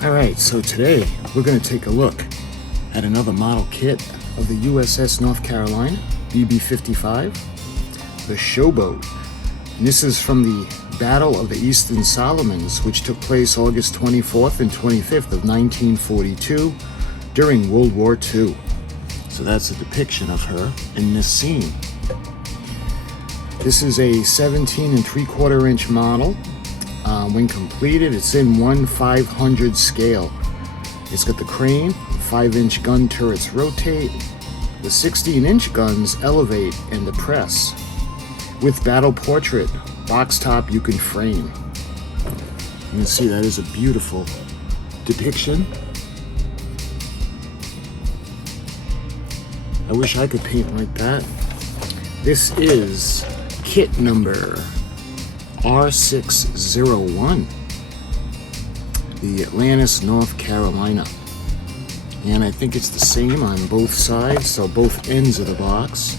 Alright, so today we're going to take a look at another model kit of the U.S.S. North Carolina BB-55, the Showboat. And this is from the Battle of the Eastern Solomons, which took place August 24th and 25th of 1942 during World War II. So that's a depiction of her in this scene. This is a 17 3/4 inch model. When completed, it's in 1/500 scale. It's got the crane, 5-inch gun turrets rotate, the 16-inch guns elevate and depress. With battle portrait, box top you can frame. You can see that is a beautiful depiction. I wish I could paint like that. This is kit number R601, the Atlantis, North Carolina. And I think it's the same on both sides, so both ends of the box.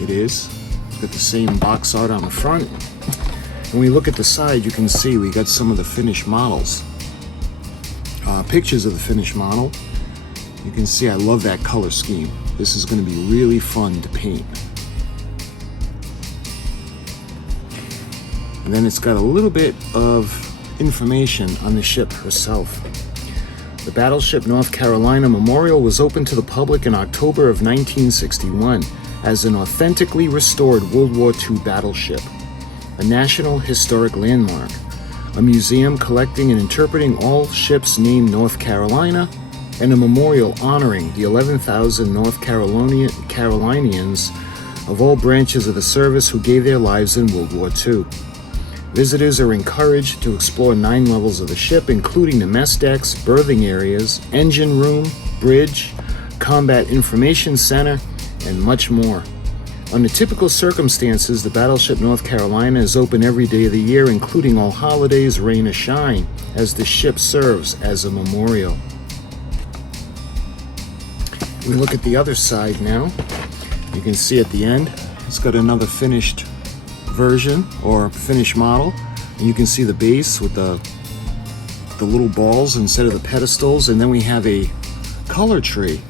It is. It's got the same box art on the front. When we look at the side, you can see we got some of the finished models. Pictures of the finished model. You can see I love that color scheme. This is going to be really fun to paint. And then it's got a little bit of information on the ship herself. The battleship North Carolina Memorial was opened to the public in October of 1961 as an authentically restored World War II battleship, a National Historic Landmark, a museum collecting and interpreting all ships named North Carolina, and a memorial honoring the 11,000 North Carolinians of all branches of the service who gave their lives in World War II. Visitors are encouraged to explore 9 levels of the ship, including the mess decks, berthing areas, engine room, bridge, combat information center, and much more. Under typical circumstances, the battleship North Carolina is open every day of the year, including all holidays, rain or shine, as the ship serves as a memorial. We look at the other side now. You can see at the end, it's got another finished version or finished model, and you can see the base with the little balls instead of the pedestals, and then we have a color tree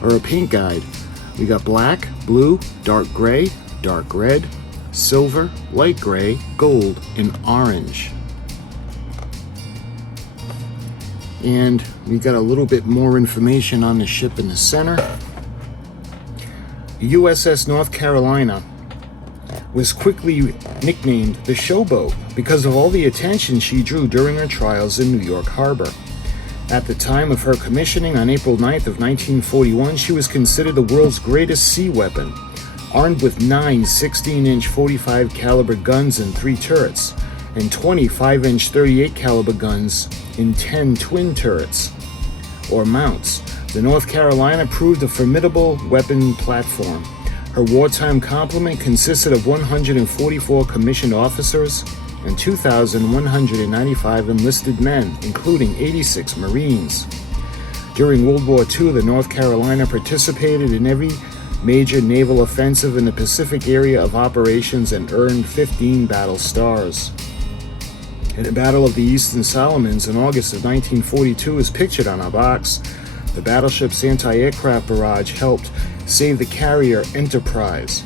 or a paint guide. We got black, blue, dark gray, dark red, silver, light gray, gold, and orange. And we got a little bit more information on the ship in the center. U.S.S. North Carolina was quickly nicknamed the Showboat because of all the attention she drew during her trials in New York Harbor. At the time of her commissioning on April 9th of 1941, she was considered the world's greatest sea weapon, armed with 9 16-inch 45 caliber guns and 3 turrets, and 20 5-inch 38 caliber guns in 10 twin turrets, or mounts. The North Carolina proved a formidable weapon platform. Her wartime complement consisted of 144 commissioned officers and 2,195 enlisted men, including 86 Marines. During World War II, the North Carolina participated in every major naval offensive in the Pacific area of operations and earned 15 battle stars. In the Battle of the Eastern Solomons in August of 1942, as pictured on our box, the battleship's anti-aircraft barrage helped save the carrier Enterprise,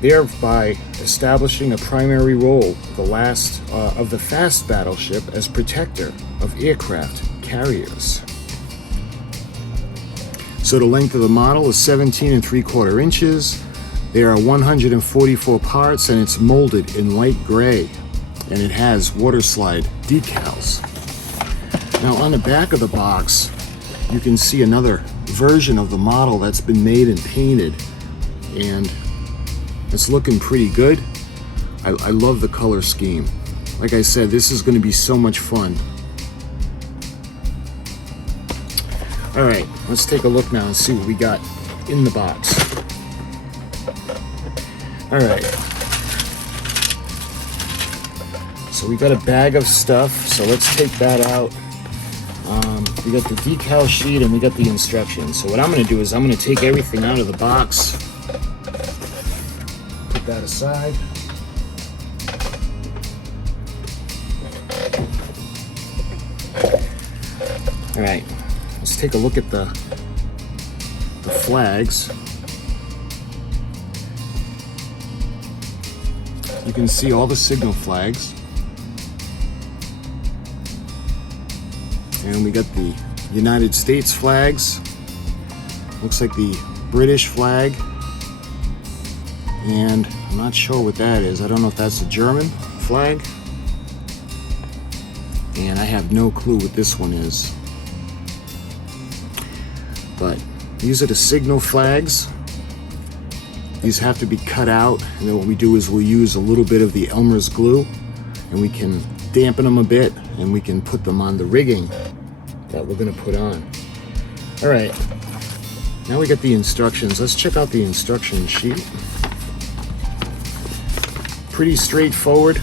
thereby establishing a primary role of the fast battleship as protector of aircraft carriers. So the length of the model is 17 3/4 inches. There are 144 parts, and it's molded in light gray, and it has water slide decals. Now on the back of the box, you can see another version of the model that's been made and painted, and it's looking pretty good. I love the color scheme. Like I said, this is going to be so much fun. Alright, let's take a look now and see what we got in the box. Alright, so we got a bag of stuff, so let's take that out. We got the decal sheet and we got the instructions. So what I'm going to do is I'm going to take everything out of the box, put that aside. Alright, let's take a look at the flags. You can see all the signal flags. And we got the United States flags. Looks like the British flag. And I'm not sure what that is. I don't know if that's a German flag. And I have no clue what this one is. But these are the signal flags. These have to be cut out, and then what we do is we'll use a little bit of the Elmer's glue, and we can dampen them a bit, and we can put them on the rigging that we're going to put on. All right, now we got the instructions. Let's check out the instruction sheet. Pretty straightforward.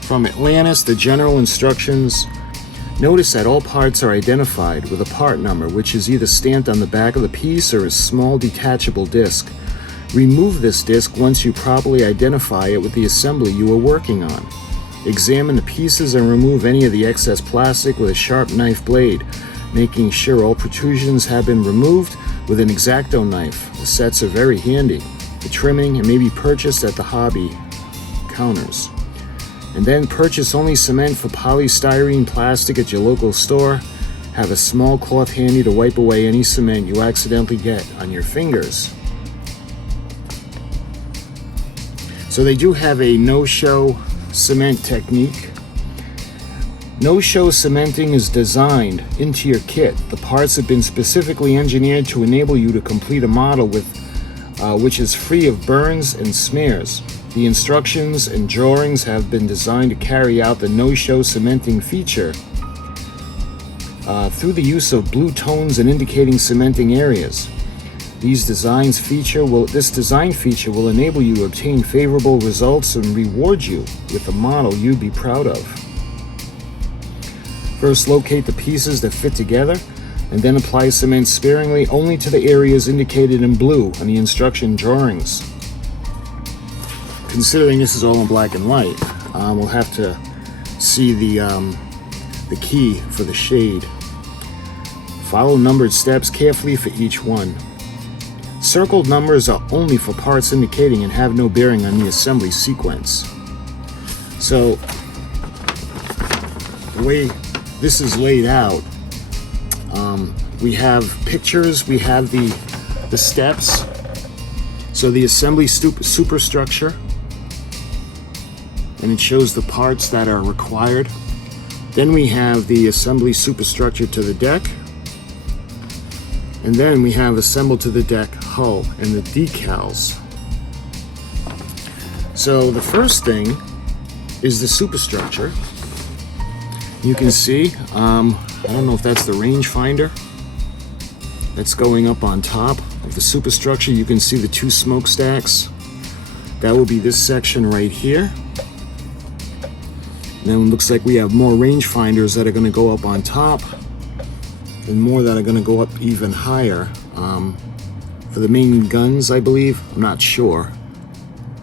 From Atlantis, the general instructions. Notice that all parts are identified with a part number, which is either stamped on the back of the piece or a small detachable disc. Remove this disc once you properly identify it with the assembly you are working on. Examine the pieces and remove any of the excess plastic with a sharp knife blade, making sure all protrusions have been removed with an X-Acto knife. The sets are very handy. The trimming and may be purchased at the hobby counters. And then purchase only cement for polystyrene plastic at your local store. Have a small cloth handy to wipe away any cement you accidentally get on your fingers. So they do have a no-show cement technique. No-show cementing is designed into your kit. The parts have been specifically engineered to enable you to complete a model with which is free of burns and smears. The instructions and drawings have been designed to carry out the no-show cementing feature through the use of blue tones and indicating cementing areas. This design feature will enable you to obtain favorable results and reward you with a model you'd be proud of. First, locate the pieces that fit together, and then apply cement sparingly only to the areas indicated in blue on the instruction drawings. Considering this is all in black and white, we'll have to see the key for the shade. Follow numbered steps carefully for each one. Circled numbers are only for parts indicating and have no bearing on the assembly sequence. So, the way this is laid out, we have pictures, we have the steps, so the assembly superstructure, and it shows the parts that are required. Then we have the assembly superstructure to the deck, and then we have assembled to the deck hull and the decals. So the first thing is the superstructure. You can see, I don't know if that's the rangefinder that's going up on top of the superstructure. You can see the two smokestacks. That will be this section right here. And then it looks like we have more rangefinders that are going to go up on top, and more that are going to go up even higher for the main guns, I believe. I'm not sure.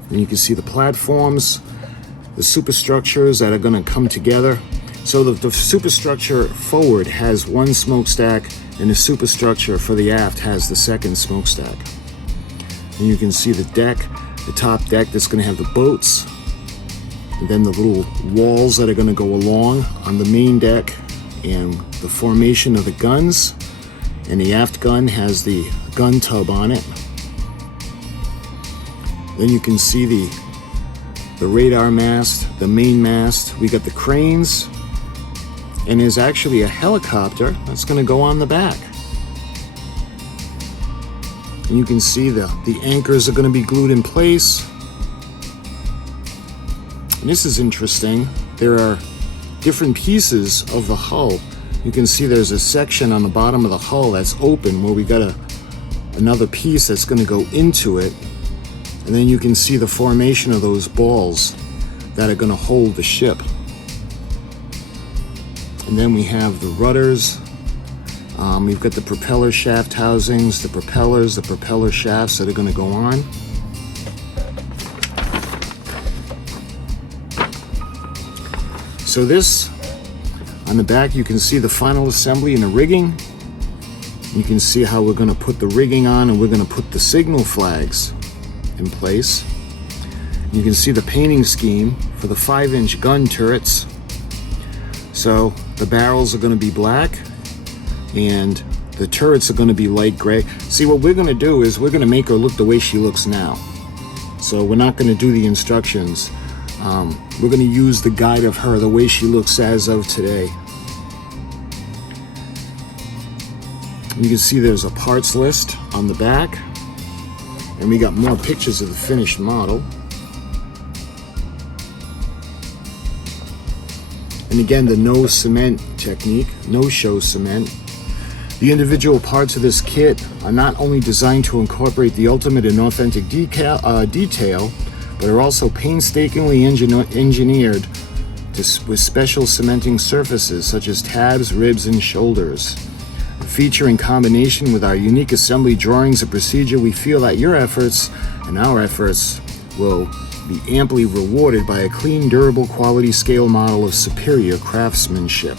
And you can see the platforms, the superstructures that are going to come together. So the superstructure forward has one smokestack, and the superstructure for the aft has the second smokestack. And you can see the deck, the top deck that's going to have the boats, and then the little walls that are going to go along on the main deck, and the formation of the guns. And the aft gun has the gun tub on it. Then you can see the radar mast, the main mast. We got the cranes, and there's actually a helicopter that's going to go on the back. And you can see the anchors are going to be glued in place. And this is interesting. There are different pieces of the hull. You can see there's a section on the bottom of the hull that's open where we got another piece that's going to go into it. And then you can see the formation of those balls that are going to hold the ship. And then we have the rudders. We've got the propeller shaft housings, the propellers, the propeller shafts that are going to go on. So this On the back you can see the final assembly and the rigging. You can see how we're going to put the rigging on, and we're going to put the signal flags in place. You can see the painting scheme for the 5-inch gun turrets. So the barrels are going to be black and the turrets are going to be light gray. See, what we're going to do is we're going to make her look the way she looks now. So we're not going to do the instructions. We're going to use the guide of her the way she looks as of today. You can see there's a parts list on the back, and we got more pictures of the finished model. And again, the no cement technique, no show cement. The individual parts of this kit are not only designed to incorporate the ultimate and authentic detail, but are also painstakingly engineered with special cementing surfaces such as tabs, ribs, and shoulders. Feature in combination with our unique assembly drawings and procedure, we feel that your efforts and our efforts will be amply rewarded by a clean, durable, quality scale model of superior craftsmanship.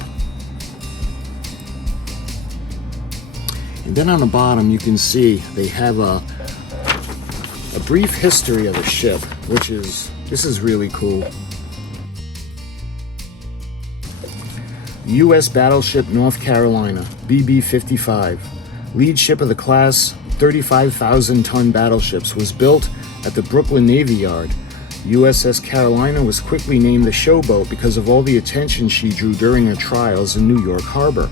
And then on the bottom you can see they have a brief history of the ship, this is really cool. U.S. battleship North Carolina, BB-55, lead ship of the class 35,000-ton battleships, was built at the Brooklyn Navy Yard. U.S.S. Carolina was quickly named the showboat because of all the attention she drew during her trials in New York Harbor.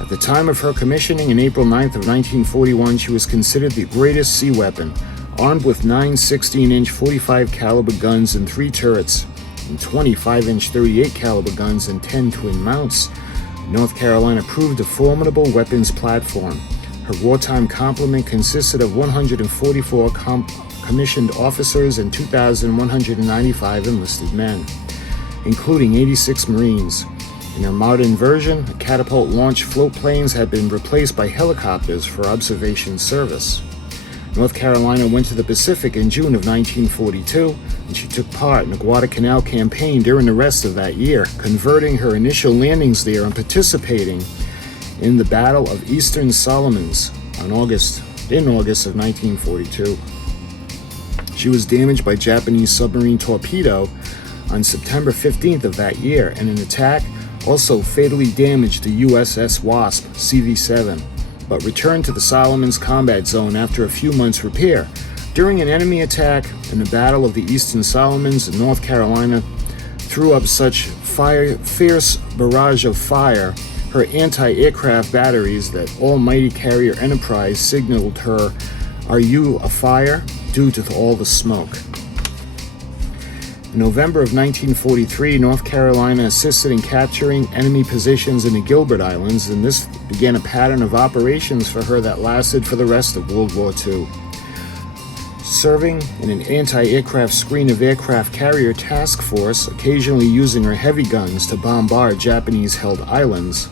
At the time of her commissioning in April 9th of 1941, she was considered the greatest sea weapon, armed with 9 16-inch 45 caliber guns and 3 turrets, and 25-inch 38 caliber guns and 10 twin mounts. North Carolina proved a formidable weapons platform. Her wartime complement consisted of 144 commissioned officers and 2,195 enlisted men, including 86 Marines. In her modern version, catapult-launched float planes had been replaced by helicopters for observation service. North Carolina went to the Pacific in June of 1942, and she took part in the Guadalcanal campaign during the rest of that year, converting her initial landings there and participating in the Battle of Eastern Solomons in August of 1942. She was damaged by Japanese submarine torpedo on September 15th of that year, and an attack also fatally damaged the U.S.S. Wasp CV-7, but returned to the Solomons combat zone after a few months' repair. During an enemy attack in the Battle of the Eastern Solomons, North Carolina threw up such fierce barrage of fire, her anti-aircraft batteries, that almighty carrier Enterprise signaled her, "Are you afire?" due to all the smoke. In November of 1943, North Carolina assisted in capturing enemy positions in the Gilbert Islands, and this began a pattern of operations for her that lasted for the rest of World War II. Serving in an anti-aircraft screen of aircraft carrier task force, occasionally using her heavy guns to bombard Japanese-held islands.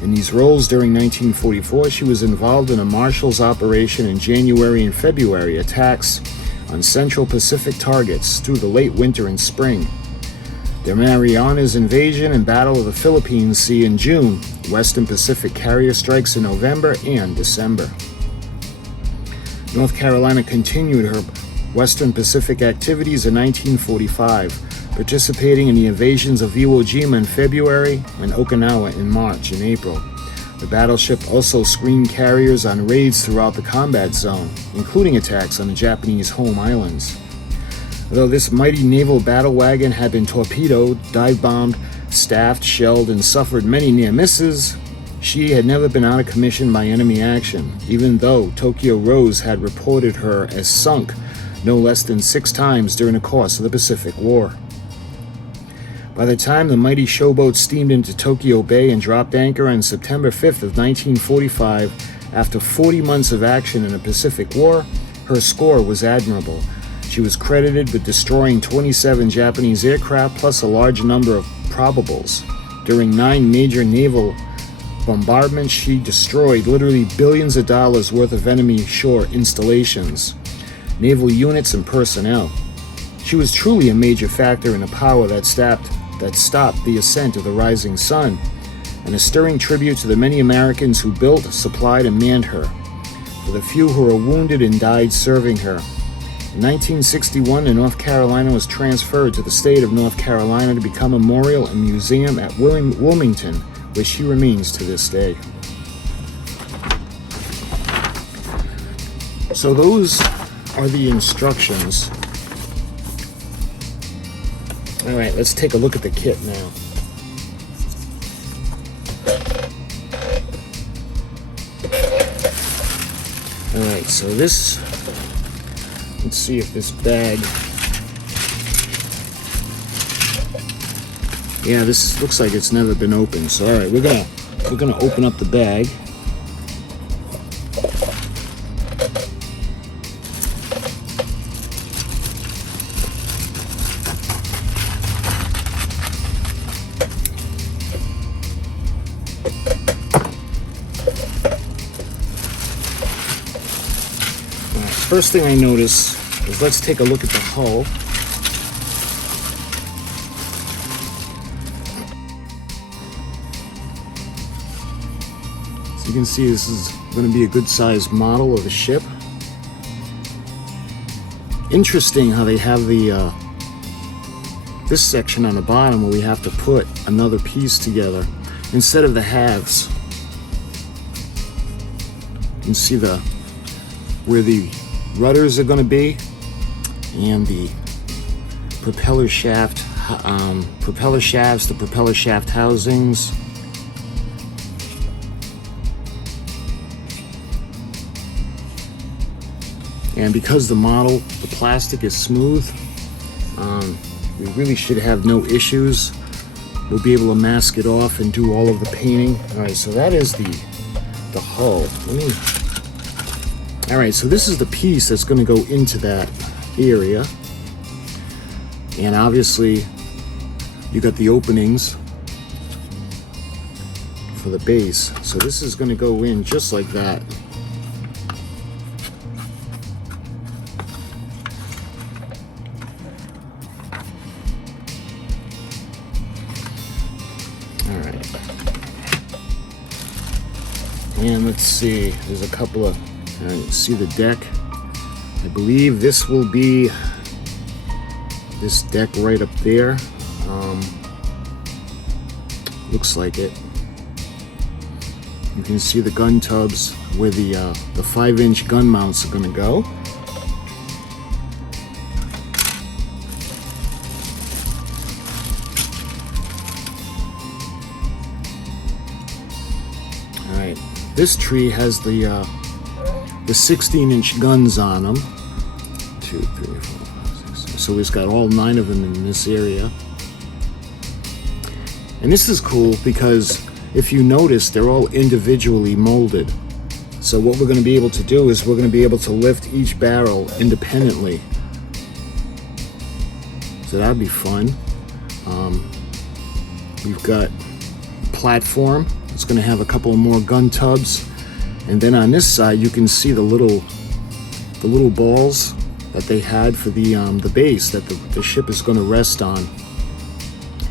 In these roles during 1944, she was involved in a Marshall's operation in January and February attacks on Central Pacific targets through the late winter and spring. The Marianas invasion and Battle of the Philippine Sea in June, Western Pacific carrier strikes in November and December. North Carolina continued her Western Pacific activities in 1945, participating in the invasions of Iwo Jima in February and Okinawa in March and April. The battleship also screened carriers on raids throughout the combat zone, including attacks on the Japanese home islands. Although this mighty naval battle wagon had been torpedoed, dive-bombed, staffed, shelled, and suffered many near misses, she had never been out of commission by enemy action, even though Tokyo Rose had reported her as sunk no less than 6 times during the course of the Pacific War. By the time the mighty showboat steamed into Tokyo Bay and dropped anchor on September 5th of 1945, after 40 months of action in the Pacific War, her score was admirable. She was credited with destroying 27 Japanese aircraft plus a large number of probables. During 9 major naval bombardments, she destroyed literally billions of dollars worth of enemy shore installations, naval units, and personnel. She was truly a major factor in the power that stopped the ascent of the rising sun and a stirring tribute to the many Americans who built, supplied, and manned her, for the few who were wounded and died serving her. In 1961, the North Carolina was transferred to the state of North Carolina to become a memorial and museum at Wilmington, where she remains to this day. So those are the instructions. All right, let's take a look at the kit now. All right, so this, let's see if this bag, yeah, this looks like it's never been opened. So all right, we're gonna open up the bag. First thing I notice is, let's take a look at the hull. So you can see this is going to be a good sized model of the ship. Interesting how they have the this section on the bottom where we have to put another piece together instead of the halves. You can see where the rudders are going to be, and the propeller shafts, the propeller shaft housings. And because the plastic is smooth, we really should have no issues. We'll be able to mask it off and do all of the painting. All right, so that is the hull. All right, so this is the piece that's going to go into that area. And obviously, you got the openings for the base. So this is going to go in just like that. All right. And let's see, there's a couple of, see the deck. I believe this will be this deck right up there. Looks like it. You can see the gun tubs where the 5-inch gun mounts are going to go. All right, this tree has the 16-inch guns on them. 2, 3, 4, 5, 6. So we've got all 9 of them in this area. And this is cool because if you notice, they're all individually molded. So what we're going to be able to do is we're going to be able to lift each barrel independently. So that'd be fun. We've got a platform. It's going to have a couple more gun tubs. And then on this side, you can see the little balls that they had for the base that the ship is going to rest on.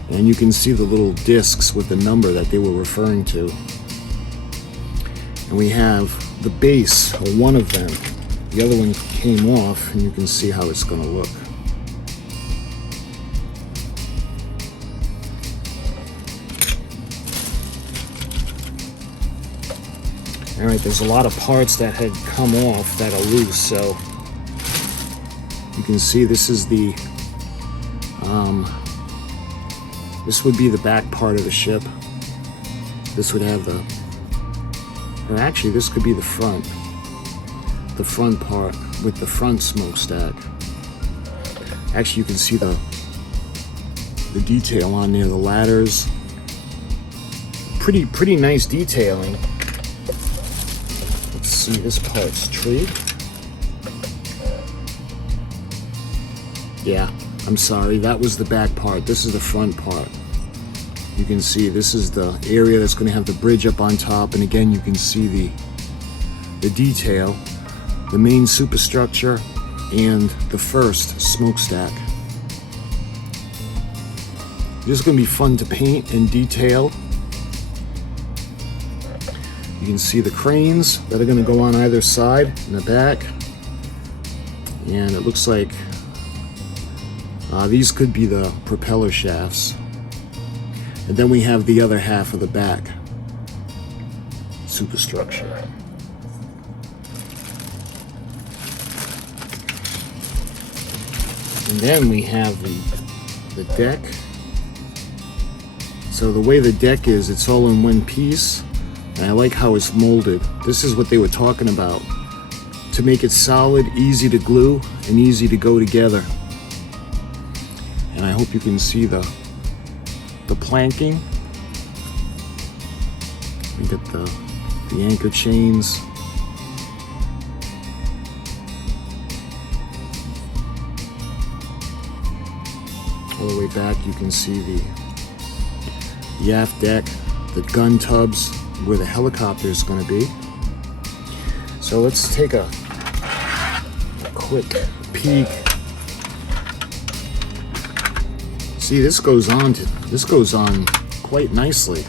And you can see the little discs with the number that they were referring to. And we have the base, or one of them. The other one came off, and you can see how it's going to look. All right, there's a lot of parts that had come off that are loose, so you can see this is the, this would be the back part of the ship. This would have or actually this could be the front part with the front smokestack. Actually, you can see the detail on there, the ladders. Pretty nice detailing. Let's see, this part's tree. Yeah, I'm sorry, that was the back part. This is the front part. You can see this is the area that's going to have the bridge up on top, and again you can see the detail, the main superstructure, and the first smokestack. This is going to be fun to paint and detail. You can see the cranes that are going to go on either side in the back. And it looks like these could be the propeller shafts. And then we have the other half of the back superstructure. And then we have the deck. So the way the deck is, it's all in one piece. And I like how it's molded. This is what they were talking about. To make it solid, easy to glue, and easy to go together. And I hope you can see the planking. We got the anchor chains. All the way back you can see the aft deck, the gun tubs, where the helicopter is going to be. So let's take a quick peek. See, this goes on quite nicely.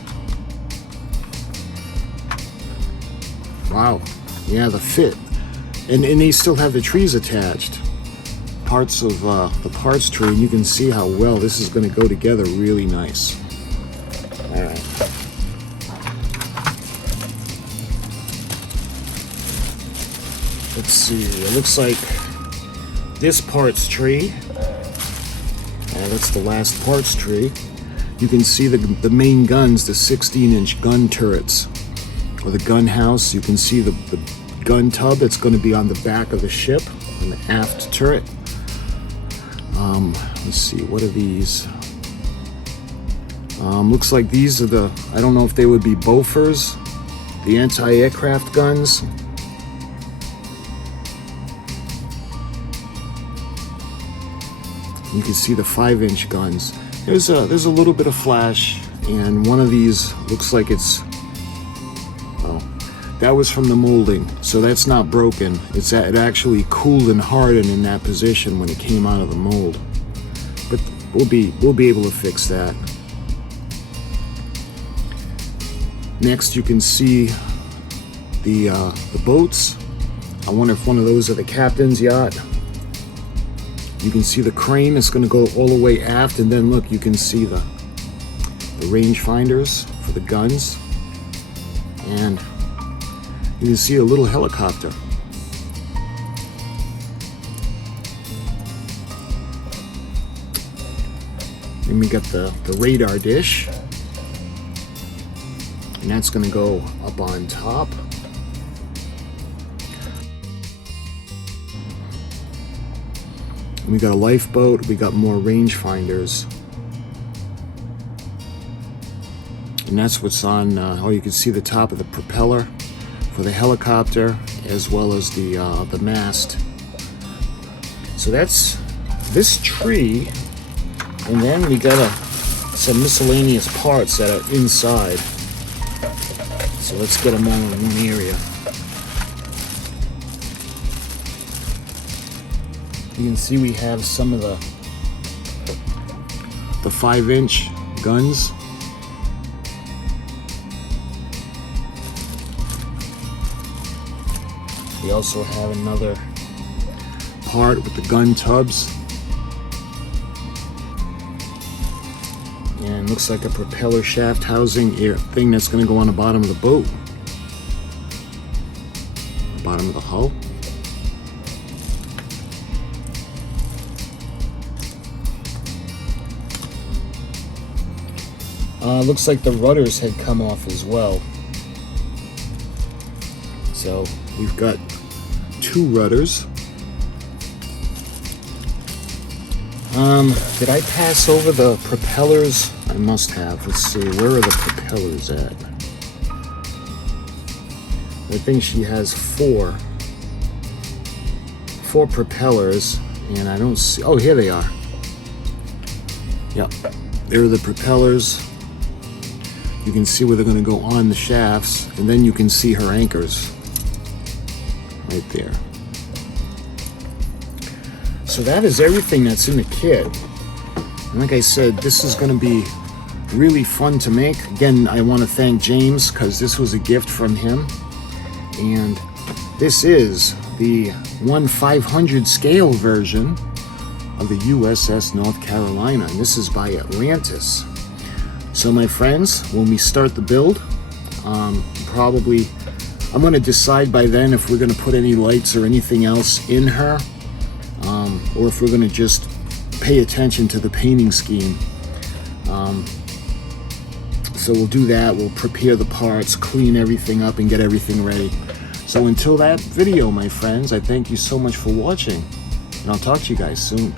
Wow. Yeah, the fit. And they still have the trees attached. Parts of the parts tree, and you can see how well this is going to go together really nice. All right. Let's see, it looks like this parts tree, that's the last parts tree. You can see the main guns, the 16-inch gun turrets, or the gun house. You can see the gun tub that's going to be on the back of the ship, on the aft turret. Let's see, what are these? Looks like these are the, I don't know if they would be Bofors, the anti-aircraft guns. You can see the 5-inch guns. There's a little bit of flash, and one of these looks like it's, well, that was from the molding, so that's not broken. It actually cooled and hardened in that position when it came out of the mold. But we'll be able to fix that. Next, you can see the boats. I wonder if one of those are the captain's yacht. You can see the crane that's going to go all the way aft, and then look, you can see the range finders for the guns, and you can see a little helicopter. Then we got the radar dish, and that's going to go up on top. We got a lifeboat, we got more range finders. And that's what's on, you can see the top of the propeller for the helicopter, as well as the mast. So that's this tree, and then we got some miscellaneous parts that are inside. So let's get them all in one area. You can see we have some of the 5-inch guns. We also have another part with the gun tubs. And it looks like a propeller shaft housing thing that's going to go on the bottom of the boat. Bottom of the hull. Looks like the rudders had come off as well. So we've got 2 rudders. Did I pass over the propellers? I must have. Let's see, where are the propellers at? I think she has 4 propellers, and I don't see, oh, here they are. Yep, there are the propellers. You can see where they're going to go on the shafts, and then you can see her anchors right there. So that is everything that's in the kit. And like I said, this is going to be really fun to make. Again, I want to thank James because this was a gift from him. And this is the 1/500 scale version of the U.S.S. North Carolina, and this is by Atlantis. So my friends, when we start the build, probably I'm going to decide by then if we're going to put any lights or anything else in her, or if we're going to just pay attention to the painting scheme. So we'll do that. We'll prepare the parts, clean everything up, and get everything ready. So until that video, my friends, I thank you so much for watching, and I'll talk to you guys soon.